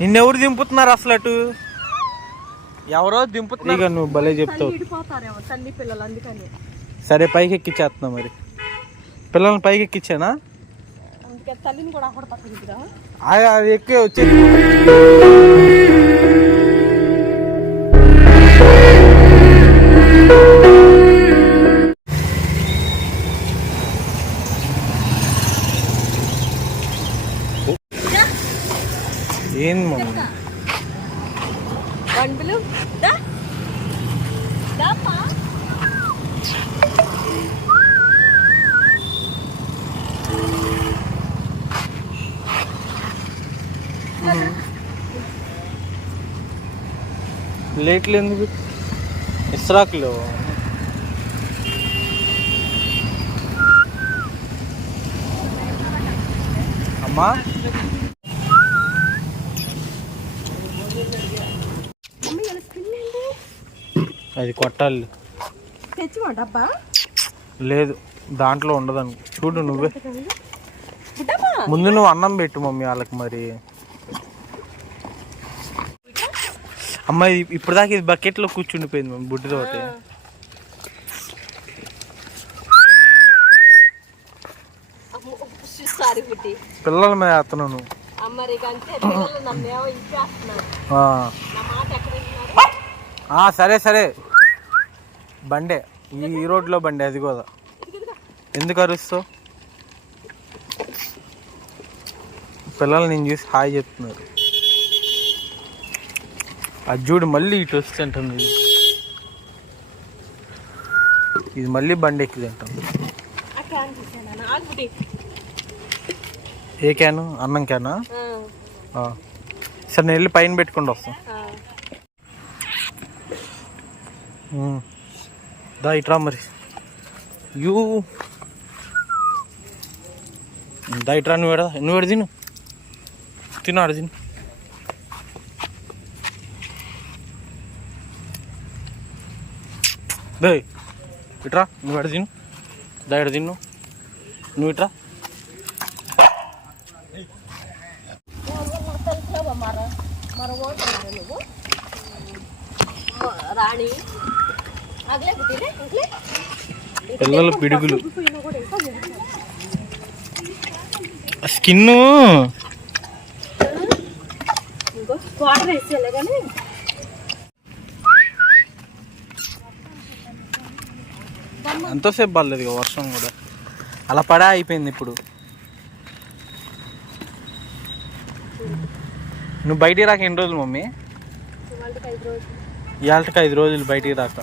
నిన్నెవరు దింపుతున్నారు అసలు అటు? ఎవరో దింపుతున్నారు. ఇక నువ్వు భలే చెప్తావు. సరే పైకి ఎక్కిచ్చేస్తున్నా మరి. పిల్లల్ని పైకి ఎక్కిచ్చానా తల్లిని కూడా అది ఎక్కి వచ్చేది బండ్లు దా. దాపా. లేట్లు ఎందుకు ఇస్రాకులు. అమ్మా మమ్మీ ఇలా స్పిన్ ఏంటి అది కొట్టాలి. తెచ్చివా డబ్బా? లేదు దాంట్లో ఉండదని చూడు నువ్వే. ముందు నువ్వు అన్నం పెట్టు మమ్మీ వాళ్ళకి మరి. అమ్మ ఇది- ఇప్పుడు దాకా ఇది బకెట్లో కూర్చుండిపోయింది మమ్మీ సారీ బుట్టి పిల్లల మీద వేస్తున్నావు నువ్వు. పిల్లలు సరే సరే. బండే. ఈ రోడ్లో బండి అది కూడా. ఎందుకు అరుస్తావు? పిల్లలు నేను చూసి హాయ్ చెప్తున్నారు. అది చూడు మళ్ళీ ఇటు వస్తే అంటుంది. ఇది. మళ్ళీ బండి అనిపించాను ఆగుబుట్టి ఏ క్యాను? అన్నం క్యానా? ఆ. సరే నేను వెళ్ళి పైన పెట్టుకుంటూ వస్తాం. ఉమ్. దా ఇట్రా మరి. యూ. దా ఇట్రా నువ్వు ఎడ నువ్వు ఎడ తిను? తిను తిను. దే ఇట్రా నువ్వు ఎడ తిను? దా ఎడ తిను. నువ్వు ఇట్రా. మర రాణి. పిల్లల పిడుగులు. స్కిన్ ఎంతోసేపు పర్లేదు ఇక వర్షం కూడా. అలా పడా అయిపోయింది ఇప్పుడు. నువ్వు బయటికి రాక ఎన్ని రోజులు మమ్మీ? ఇవాళకి ఐదు రోజులు బయటికి రాక.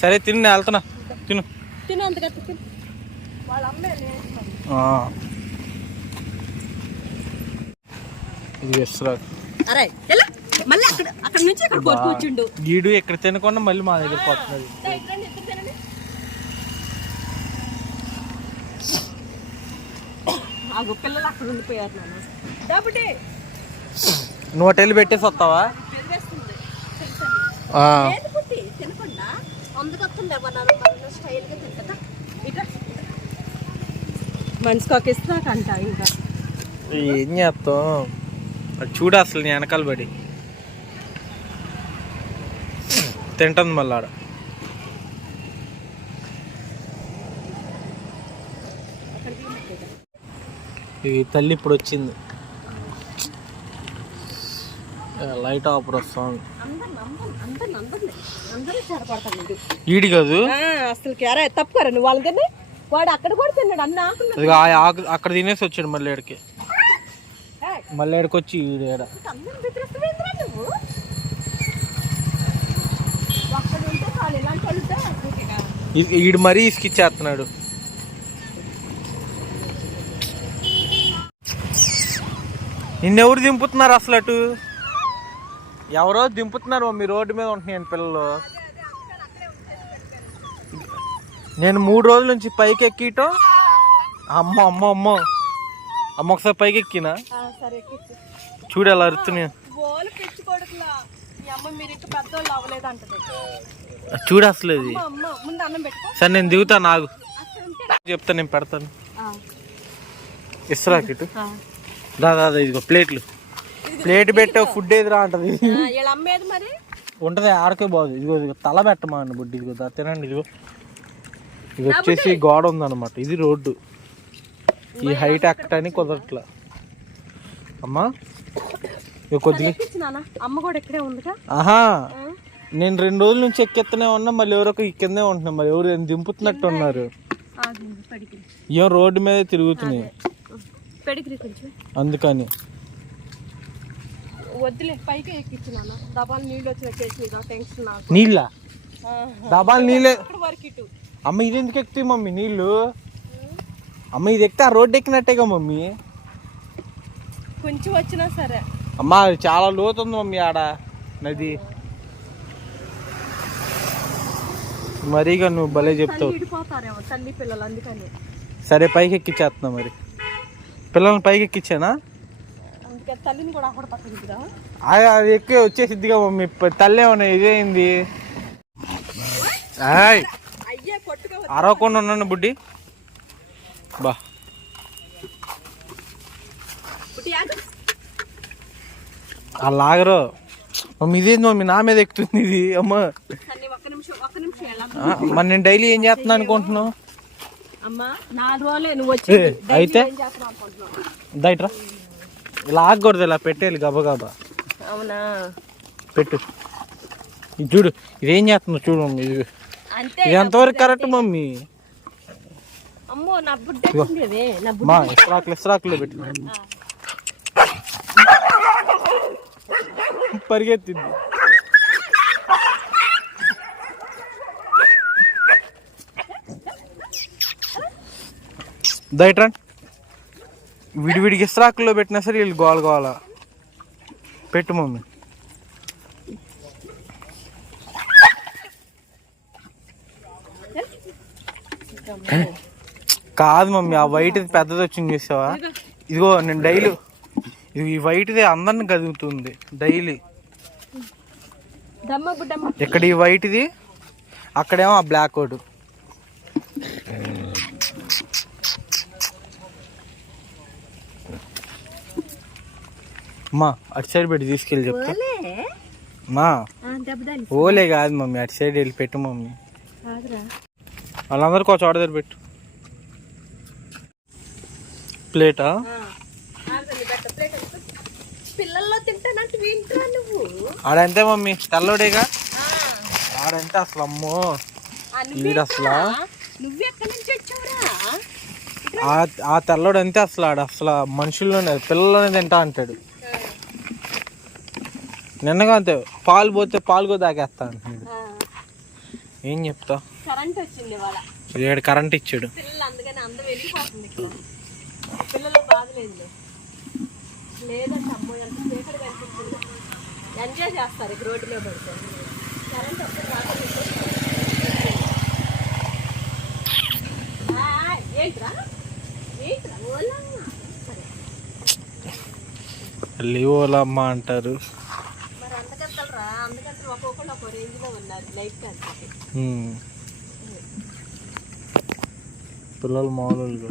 సరే తిను నేను వెళ్తున్నా. తిను. ఇది గీడు ఎక్కడ తినకుండా మళ్ళీ మా దగ్గర పోతున్నది పిల్లలు అక్కడ ఉండిపోయారు వెళ్ళి పెట్టేసి వస్తావా పెరిగేస్తుంది ఆ. లేదు పుట్టి తినకుండా అందుకొస్తుంది ఎవరన్నా మన స్టైల్గా తింటదా? ఇట్లా? మనిషికి ఒక ఇస్తాకంట ఇంకా. ఏం చేస్తాం? అది చూడు అసలు నీ వెనకాల పడి. తింటుంది మళ్ళీ ఆడ. ఈ తల్లి ఇప్పుడు వచ్చింది. లైట్ ఆపర్ వస్తుంది ఈడి కాదు. అసలు క్యారా తప్పుకోరా నువ్వు వాళ్ళకని వాడు అక్కడ కూడా తిన్నాడు అన్న ఆకులు అక్కడ తినేసి వచ్చాడు మళ్ళీ ఏడికి మళ్ళీ ఏడికి వచ్చి ఈడు ఏడ. అందరం బెదిరిస్తున్నావురా నువ్వు? అక్కడ ఉంటే చాలు ఇలాంటి వాళ్ళు ఉంటే ఓకేగా. ఈ- ఈడు మరీ ఇసుకిచ్చేస్తున్నాడు నిన్నెవరు దింపుతున్నారు అసలు అటు? ఎవరో దింపుతున్నారు మీ రోడ్డు మీద ఉంటున్నాను పిల్లలు. నేను మూడు రోజుల నుంచి పైకి ఎక్కిటం? అమ్మ అమ్మ అమ్మ. అమ్మ ఒకసారి పైకి ఎక్కినా? చూడు అవ్వలేదు అంటది చూడు అసలు ఇది. సరే నేను దిగుతాను నాగు. అక్కడ ఉంటే. చెప్తా నేను పెడతాను. ఆ, ఇస్రాక్ ఇటు దా దా దా, ఇదిగో ప్లేట్లు. ప్లేట్ పెట్టే ఫుడ్ ఏదిరా అంటది? వీళ్ళ అమ్మేది మరి? ఉంటది ఆడకే బాగుంది. ఇదిగో ఇదిగో తల పెట్టమా అండి బుడ్డి ఇదిగో దా తినండి ఇదిగో. ఇది వచ్చేసి గోడ ఉందన్నమాట. ఇది రోడ్డు. ఈ హైట్ ఎక్కటానికి కుదరట్లా. అమ్మా కొద్దిగా ఎక్కించినానా అమ్మ కూడా ఇక్కడే ఉందిగా? ఆహా నేను రెండు రోజుల నుంచి ఎక్కెత్తనే ఉన్నా మళ్ళీ ఎవరో ఒక కిందే ఉంటున్నా. మరి ఎవరు దింపుతున్నట్టు ఉన్నారు? ఏం రోడ్డు మీదే తిరుగుతున్నాయి. అందుకని. వద్దులే పైకి ఎక్కించినానా డబాలు నీళ్ళు వచ్చిన కేసు టెన్షన్ నాకు. నీళ్ళ? డబాలు నీళ్ళే. వరకు అమ్మ ఇది ఎందుకు ఎక్కుతాయి మమ్మీ నీళ్ళు? అమ్మ ఇది ఎక్కితే ఆ రోడ్డు ఎక్కినట్టేగా మమ్మీ. కొంచెం వచ్చినా సరే. అమ్మ చాలా లోతు ఉంది మమ్మీ ఆడ. నది. మరీగా నువ్వు భలే చెప్తావు. సరే పైకి ఎక్కిచ్చేస్తున్నా మరి. పిల్లల్ని పైకి ఎక్కిచ్చానా? తల్లిని కూడా అక్కడ పక్కన దిగుదా అది అది ఎక్కి వచ్చేసిద్దిగా మమ్మీ. తల్లి ఏమన్నా ఇదేంది? అయ్యే కొట్టుగా అరవకుండా ఉన్నాను బుడ్డి. బా. ఆ లాగరు. మమ్మీ ఇదేంది మమ్మీ? నా మీద ఎక్కుతుంది ఇది. అమ్మ. మరి నేను డైలీ ఏం చేస్తున్నా అనుకుంటున్నావు? అయితే? దయట్రా ఇలా ఆగకూడదు ఇలా పెట్టేయాలి గబా గబా. అవునా? పెట్టు. ఇది చూడు ఇదేం చేస్తున్నావు చూడు మమ్మీ. ఇది ఎంతవరకు కరెక్ట్ మమ్మీ? అమ్మో నా బుడ్డ మా ఇస్రాకులు ఇస్రాకులో పెట్టు. పరిగెత్తింది. దయట్రా విడివిడికి ఇస్రాకుల్లో పెట్టినా సరే వీళ్ళు గోల గోల పెట్టు మమ్మీ. కాదు మమ్మీ ఆ వైట్ పెద్దది వచ్చింది చూసావా? ఇదిగో నేను డైలీ ఇది ఈ వైట్ది అందరిని కదుగుతుంది డైలీ. ఇక్కడ ఈ వైట్ది అక్కడేమో ఆ బ్లాక్ కోడ్ అమ్మా అటు సైడ్ పెట్టి తీసుకెళ్ళి చెప్తా. మా. ఓలే కాదు మమ్మీ అటు సైడ్ వెళ్ళి పెట్టు మమ్మీ. వాళ్ళందరికీ ఒక చోట దగ్గర పెట్టు. ప్లేటా? ఆడంతే మమ్మీ? తెల్లోడేగా ఆడంతే అసలు అమ్మో. ఈడు అసలు? ఆ ఆ తెల్లోడు అంతే అసలు ఆడు. అసలు మనుషుల్లోనే పిల్లల్లోనే తింటా అంటాడు. నిన్నగా అంతే పాలు పోతే పాలు కూడా తాగేస్తా ఆ, ఏం చెప్తా? కరెంట్ వచ్చింది ఇవాళ. ఏడు కరెంట్ ఇచ్చాడు. పిల్లలు అందుకని అందరూ వెళ్ళిపోతుంది ఇక్కడ. పిల్లలు బాధలేదు. లేదంటే అమ్మో ఎంత చీకటి కనిపిస్తుంది. ఎంజాయ్ చేస్తారు ఇక రోడ్డు మీద పడితే. కరెంట్ ఒక్కటి రాలేదు. ఆ, ఏంట్రా? ఏంట్రా? ఓలా సరే. లీవోలా అమ్మ అంటారు. అందుకంటారా అందుకంటే ఒక్కొక్కళ్ళు ఒక రేంజ్లో ఉన్నారు లైఫ్ ఉమ్. పిల్లలు మామూలు.